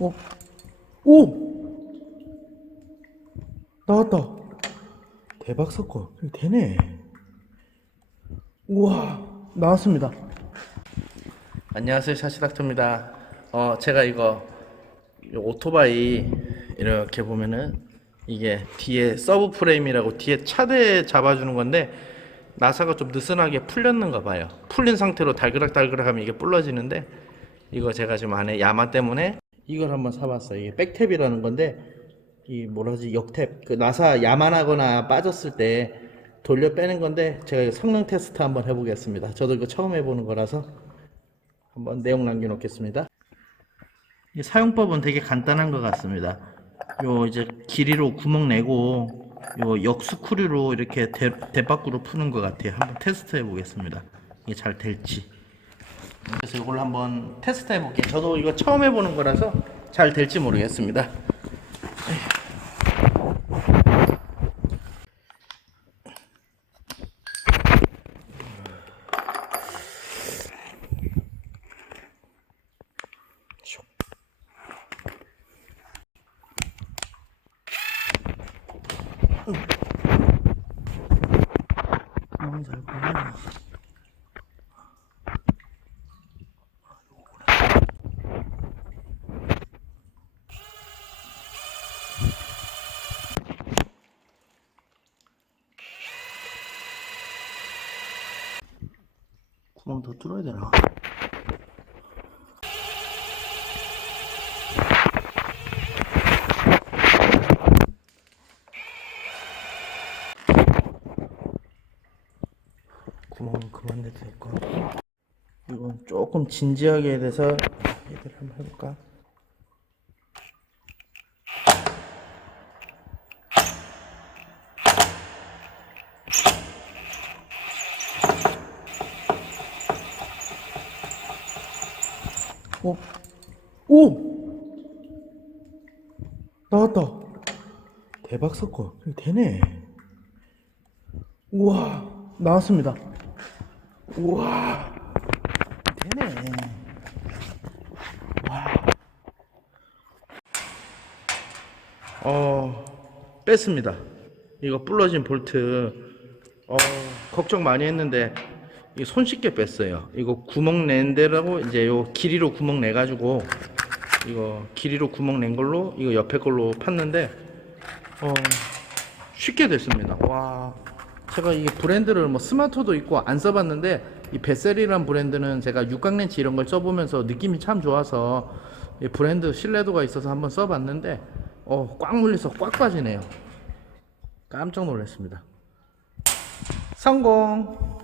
어? 오! 나왔다. 대박 사건. 되네. 우와, 나왔습니다. 안녕하세요, 샤시닥터입니다. 어, 제가 이거 이 오토바이 이렇게 보면은 이게 뒤에 서브 프레임이라고 뒤에 차대 잡아주는 건데 나사가 좀 느슨하게 풀렸는가 봐요. 풀린 상태로 달그락달그락하면 이게 불러지는데 이거 제가 지금 안에 야마 때문에 이걸 한번 사봤어요. 이게 백탭이라는 건데 이 뭐라지 역탭 그 나사 야만하거나 빠졌을 때 돌려 빼는 건데 제가 성능 테스트 한번 해보겠습니다. 저도 이거 처음 해보는 거라서 한번 내용 남겨놓겠습니다. 이 사용법은 되게 간단한 것 같습니다. 요 이제 길이로 구멍 내고 요 역스크류로 이렇게 대, 대밖으로 푸는 것 같아요. 한번 테스트 해보겠습니다. 이게 잘 될지. 그래서 이걸 한번 테스트 해볼게요. 저도 이거 처음 해보는 거라서 잘 될지 모르겠습니다. 너무 잘 보네. 구멍 더 뚫어야 되나? 구멍은 그만 내도 될거 이건 조금 진지하게 돼서 얘들 한번 해볼까? 어? 오! 나왔다. 대박. 이거 되네. 우와, 나왔습니다. 우와, 되네. 와. 어, 뺐습니다. 이거 불러진 볼트. 어, 걱정 많이 했는데, 이 손쉽게 뺐어요. 이거 구멍 낸 데라고, 이제 요 길이로 구멍 내 가지고, 이거 길이로 구멍 낸 걸로, 이거 옆에 걸로 팠는데, 어, 쉽게 됐습니다. 와. 제가 이 브랜드를 뭐 스마트도 있고 안 써봤는데 이 베셀이란 브랜드는 제가 육각렌치 이런 걸 써보면서 느낌이 참 좋아서 이 브랜드 신뢰도가 있어서 한번 써봤는데 어, 꽉 물려서 꽉 빠지네요. 깜짝 놀랐습니다. 성공!